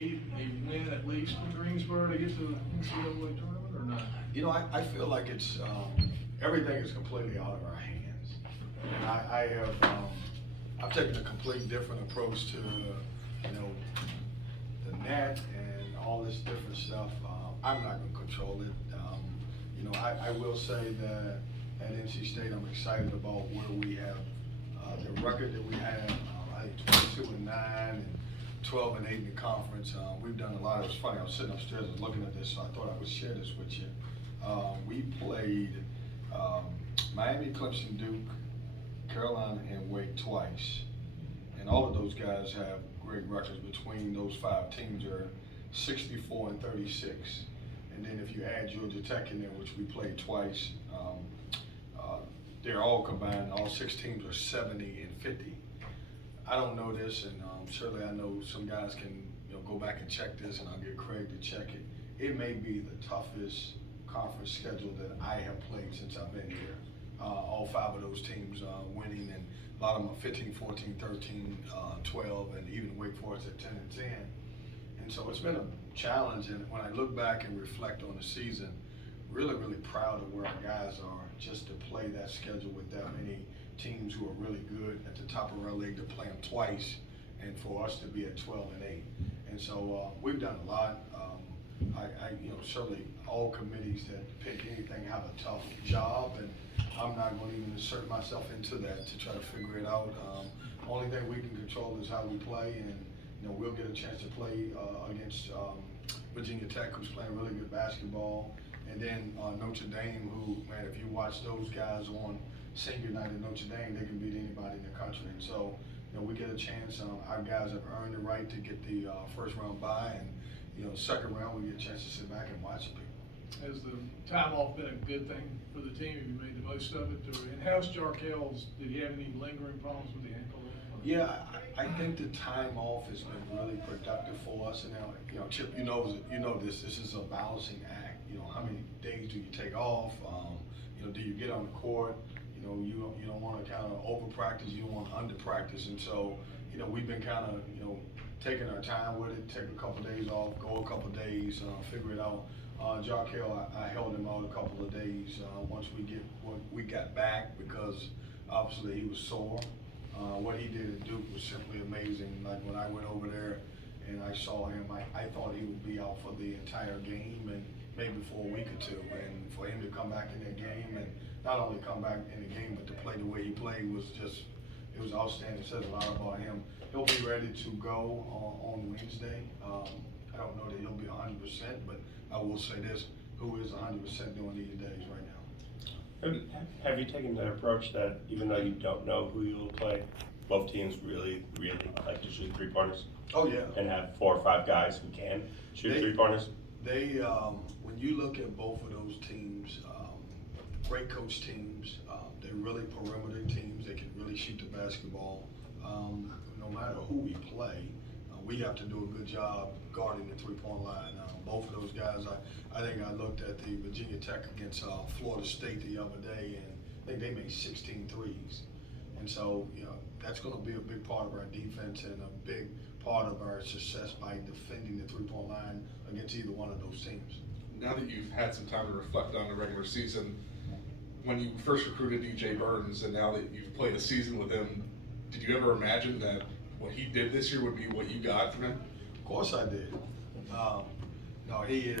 They win at least in Greensboro to get to the NCAA tournament or not? I feel like everything is completely out of our hands. And I've taken a completely different approach to, the net and all this different stuff. I'm not gonna control it. I will say that at NC State, I'm excited about where we have, the record that we have, I think 22-9 and 12-8 in the conference. We've done a lot. It was funny, I was sitting upstairs and looking at this, so I thought I would share this with you. We played Miami, Clemson, Duke, Carolina, and Wake twice. And all of those guys have great records. Between those five teams are 64 and 36. And then if you add Georgia Tech in there, which we played twice, they're all combined, all six teams are 70 and 50. I don't know this, and certainly I know some guys can go back and check this, and I'll get Craig to check it. It may be the toughest conference schedule that I have played since I've been here. All five of those teams winning, and a lot of them are 15, 14, 13, 12, and even Wake Forest at 10 and 10. And so it's been a challenge, and when I look back and reflect on the season, really, really proud of where our guys are just to play that schedule with that many teams who are really good at the top of our league, to play them twice, and for us to be at 12 and 8. And so we've done a lot. Certainly all committees that pick anything have a tough job, and I'm not going to even insert myself into that to try to figure it out. Only thing we can control is how we play, and we'll get a chance to play against Virginia Tech, who's playing really good basketball, and then Notre Dame, who, man, if you watch those guys on senior night at Notre Dame, they can beat anybody in the country. And so, we get a chance. Our guys have earned the right to get the first round bye, and second round we get a chance to sit back and watch it. Has the time off been a good thing for the team? Have you made the most of it? And how's Jarkel's? Did he have any lingering problems with the ankle? Yeah, I think the time off has been really productive for us. And now, Chip, you know this. This is a balancing act. How many days do you take off? Do you get on the court? You don't want to kind of over practice. You don't want to under practice. And so, we've been kind of taking our time with it. Take a couple of days off, go a couple of days, figure it out. Jarkel, I held him out a couple of days once we got back, because obviously he was sore. What he did at Duke was simply amazing. Like when I went over there and I saw him, I thought he would be out for the entire game and maybe for a week or two. And for him to come back in that game, and not only come back in the game, but to play the way he played it was outstanding. It says a lot about him. He'll be ready to go on Wednesday. I don't know that he'll be 100%, but I will say this: who is 100% during these days right now? Have you taken the approach that even though you don't know who you will play, both teams really, really like to shoot three-pointers? Oh yeah. And have 4 or 5 guys who can shoot three-pointers? When you look at both of those teams, great coach teams, they're really perimeter teams. They can really shoot the basketball. No matter who we play, we have to do a good job guarding the three-point line. Both of those guys, I think I looked at the Virginia Tech against Florida State the other day, and I think they made 16 threes. And so, that's going to be a big part of our defense and a big part of our success by defending the three-point line against either one of those teams. Now that you've had some time to reflect on the regular season, when you first recruited DJ Burns and now that you've played a season with him, did you ever imagine that what he did this year would be what you got from him? Of course I did. No, he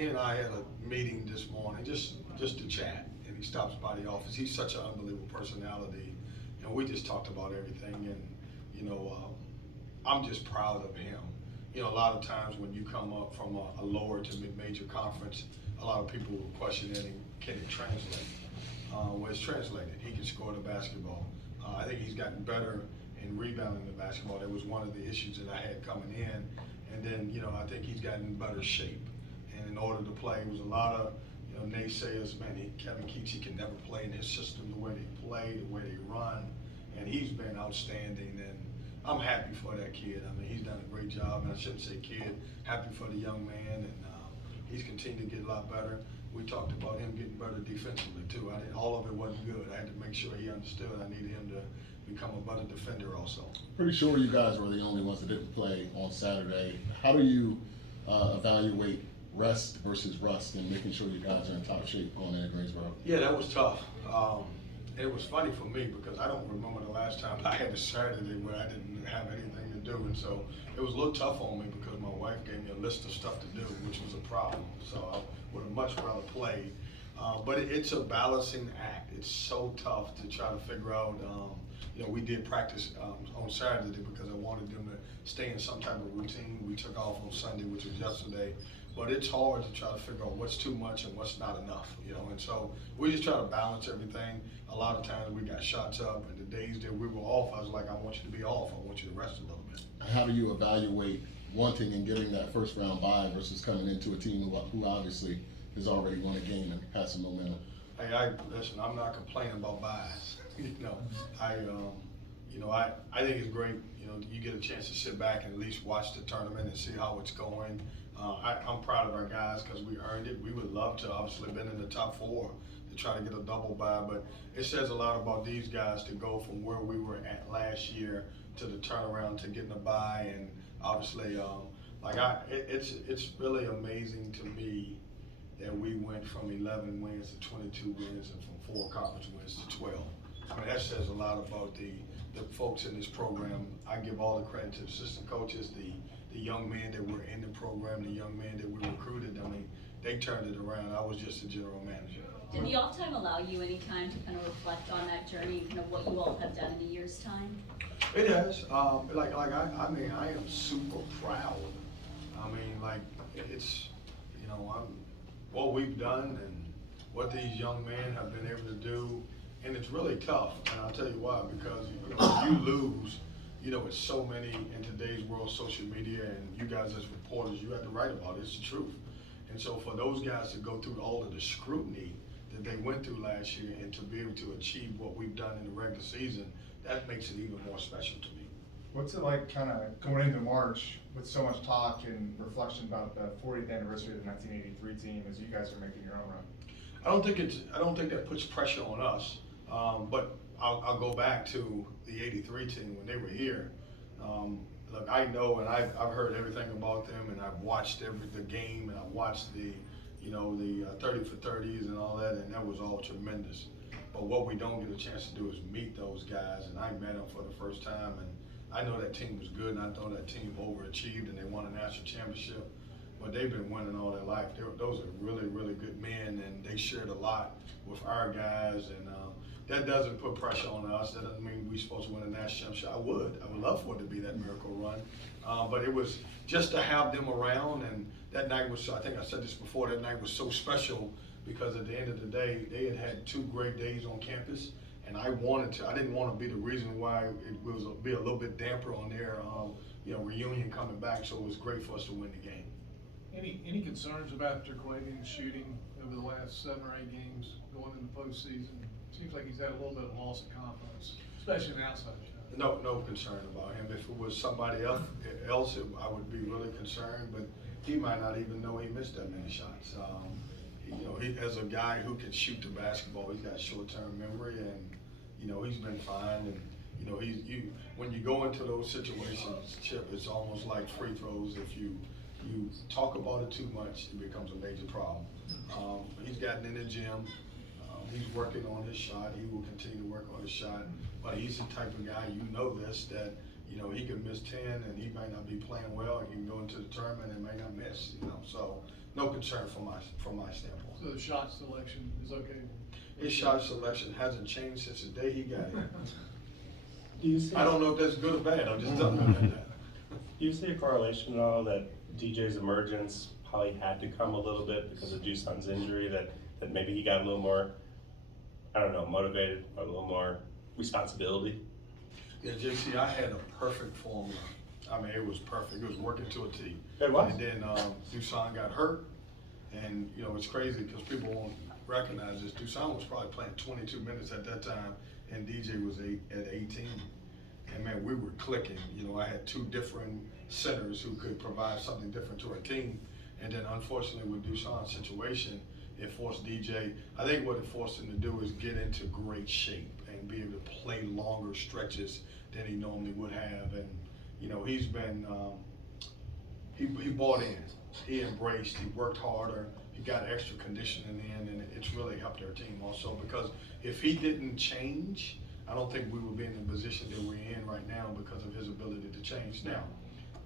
and I had a meeting this morning just to chat, and he stops by the office. He's such an unbelievable personality, and we just talked about everything, and I'm just proud of him. A lot of times when you come up from a lower to mid-major conference, a lot of people will question it and can it translate? Well, it's translated. He can score the basketball. I think he's gotten better in rebounding the basketball. That was one of the issues that I had coming in. And then, I think he's gotten in better shape. And in order to play, it was a lot of, naysayers, man, Kevin Keatts, he can never play in his system, the way they play, the way they run. And he's been outstanding. And I'm happy for that kid. I mean, he's done a great job. And I shouldn't say kid, happy for the young man. And he's continued to get a lot better. We talked about him getting better defensively too. All of it wasn't good. I had to make sure he understood I needed him to become a better defender also. Pretty sure you guys were the only ones that didn't play on Saturday. How do you evaluate rest versus rust and making sure you guys are in top shape going into Greensboro? Yeah, that was tough. It was funny for me because I don't remember the last time I had a Saturday where I didn't have anything to do, and so it was a little tough on me because my wife gave me a list of stuff to do, which was a problem. So I would have much rather played. But it's a balancing act. It's so tough to try to figure out. We did practice on Saturday because I wanted them to stay in some type of routine. We took off on Sunday, which was yesterday. But it's hard to try to figure out what's too much and what's not enough, and so we just try to balance everything. A lot of times we got shots up, and the days that we were off, I was like, I want you to be off. I want you to rest a little bit. How do you evaluate wanting and getting that first round bye versus coming into a team who obviously has already won a game and has some momentum? Hey, listen, I'm not complaining about buys. I think it's great. You get a chance to sit back and at least watch the tournament and see how it's going. I'm proud of our guys because we earned it. We would love to obviously been in the top 4 to try to get a double bye, but it says a lot about these guys to go from where we were at last year to the turnaround to getting a bye, and obviously, it's really amazing to me that we went from 11 wins to 22 wins and from 4 conference wins to 12. I mean, that says a lot about the folks in this program. I give all the credit to the assistant coaches, the young men that were in the program, the young men that we recruited. I mean, they turned it around. I was just a general manager. Did the off time allow you any time to kind of reflect on that journey, kind of what you all have done in a year's time? It has. I am super proud. I mean, it's, what we've done and what these young men have been able to do, and it's really tough. And I'll tell you why, because you lose. It's so many in today's world, social media, and you guys as reporters, you have to write about it. It's the truth. And so for those guys to go through all of the scrutiny that they went through last year and to be able to achieve what we've done in the regular season, that makes it even more special to me. What's it like kind of going into March with so much talk and reflection about the 40th anniversary of the 1983 team as you guys are making your own run? I don't think that puts pressure on us, but I'll go back to the 83 team when they were here. Look, I know, and I've heard everything about them, and I've watched the game, and I've watched the 30 for 30s and all that, and that was all tremendous. But what we don't get a chance to do is meet those guys, and I met them for the first time, and I know that team was good, and I know that team overachieved, and they won a national championship. But they've been winning all their life. Those are really, really good men, and they shared a lot with our guys, and that doesn't put pressure on us. That doesn't mean we're supposed to win a national championship. I would love for it to be that miracle run. But it was just to have them around, and that night was, I think I said this before, that night was so special because at the end of the day, they had 2 great days on campus, and I didn't want to be the reason why it was be a little bit damper on their reunion coming back, so it was great for us to win the game. Any concerns about Turquavian's shooting over the last 7 or 8 games going into postseason? Seems like he's had a little bit of loss of confidence, especially in the outside shot. No concern about him. If it was somebody else, I would be really concerned, but he might not even know he missed that many shots. He, as a guy who can shoot the basketball, he's got short-term memory, and he's been fine. And when you go into those situations, Chip, it's almost like free throws. If you talk about it too much, it becomes a major problem. He's gotten in the gym. He's working on his shot. He will continue to work on his shot. But he's the type of guy, that he can miss 10 and he might not be playing well. He can go into the tournament and may not miss. So no concern from my standpoint. So the shot selection is okay? His shot selection hasn't changed since the day he got here. Do you see? I don't know if that's good or bad. I'm just telling you that. Do you see a correlation at all that DJ's emergence probably had to come a little bit because of Dusan's injury, that maybe he got a little more, motivated, or a little more responsibility? Yeah, JC, I had a perfect formula. I mean, it was perfect. It was working to a T. It was. And then Dusan got hurt, and it's crazy because people won't recognize this. Dusan was probably playing 22 minutes at that time, and DJ was at 18. And man, we were clicking. I had 2 different centers who could provide something different to our team. And then unfortunately with Dusan's situation, it forced DJ, I think what it forced him to do is get into great shape and and be able to play longer stretches than he normally would have. And, you know, he's been, he bought in, he embraced, he worked harder, he got extra conditioning in, and it's really helped our team also, because if he didn't change, I don't think we would be in the position that we're in right now because of his ability to change. Now,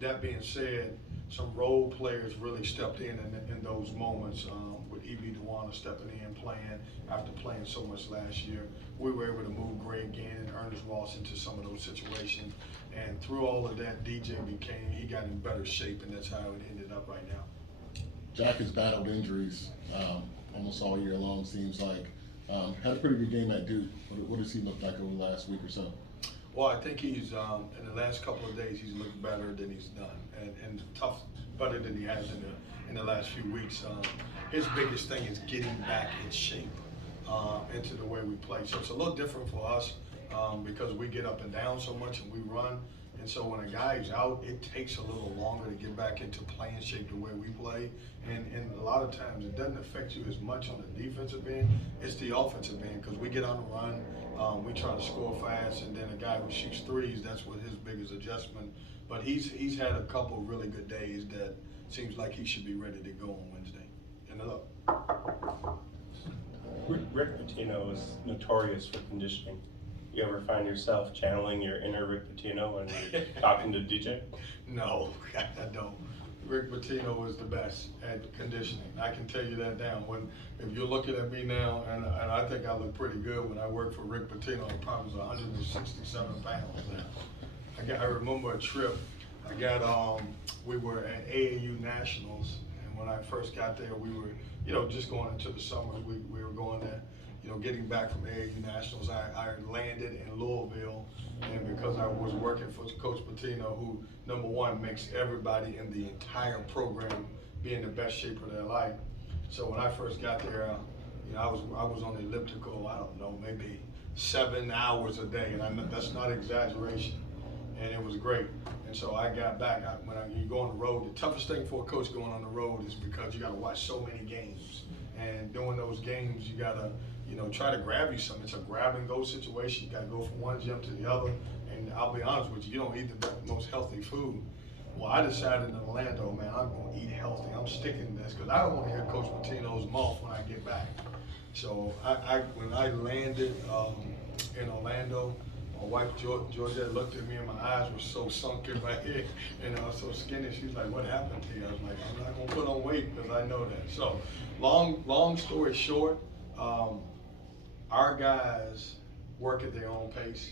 that being said, some role players really stepped in those moments, with E.B. Dewana stepping in, playing, after playing so much last year. We were able to move Greg Gann and Ernest Ross into some of those situations. And through all of that, he got in better shape, and that's how it ended up right now. Jack has battled injuries almost all year long, seems like. Had a pretty good game at Duke. What does he look like over the last week or so? Well, I think he's, in the last couple of days, he's looked better than he's done, and tough, better than he has in the last few weeks. His biggest thing is getting back in shape into the way we play. So it's a little different for us because we get up and down so much and we run. And so when a guy's out, it takes a little longer to get back into playing shape the way we play. And a lot of times it doesn't affect you as much on the defensive end, it's the offensive end, because we get on the run, we try to score fast, and then a guy who shoots threes, that's what his biggest adjustment. But he's had a couple really good days that seems like he should be ready to go on Wednesday. And look. Rick Pitino is notorious for conditioning. You ever find yourself channeling your inner Rick Pitino when you're talking to DJ? No, I don't. Rick Pitino is the best at conditioning. I can tell you that now. If you're looking at me now, and I think I look pretty good when I worked for Rick Pitino, I probably was 167 pounds now. I remember a trip. We were at AAU Nationals, and when I first got there, we were, just going into the summers. We were going there. Getting back from AAU Nationals, I landed in Louisville, and because I was working for Coach Pitino, who, number one, makes everybody in the entire program be in the best shape of their life. So when I first got there, I was on the elliptical, I don't know, maybe 7 hours a day, and that's not exaggeration, and it was great. And so I got back. When you go on the road, the toughest thing for a coach going on the road is because you got to watch so many games, and during those games, you got to try to grab you something. It's a grab and go situation. You gotta go from one gym to the other. And I'll be honest with you don't eat the most healthy food. Well, I decided in Orlando, man, I'm gonna eat healthy. I'm sticking to this because I don't want to hear Coach Pitino's mouth when I get back. So when I landed in Orlando, my wife Georgette looked at me and my eyes were so sunken right here, and I was so skinny. She was like, "What happened to you?" I was like, "I'm not gonna put on weight because I know that." So long story short. Our guys work at their own pace.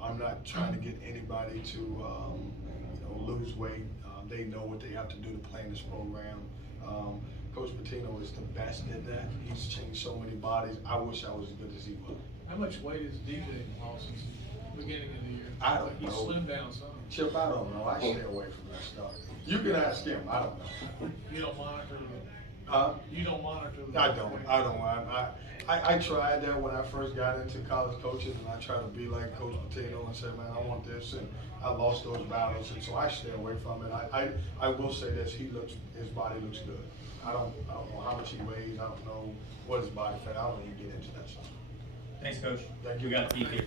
I'm not trying to get anybody to, lose weight. They know what they have to do to play in this program. Coach Pitino is the best at that. He's changed so many bodies. I wish I was as good as he was. How much weight has DJ lost since the beginning of the year? I don't He know. slimmed down some. Chip, I don't know. I stay away from that stuff. You can ask him. I don't know. You don't monitor You don't monitor the. I don't. I tried that when I first got into college coaching, and I tried to be like Coach Pitino and say, man, I want this, and I lost those battles, and so I stay away from it. I will say this: his body looks good. I don't know how much he weighs. I don't know what his body fat. I don't even get into that stuff. Thanks, Coach. Thank you. We got a TP.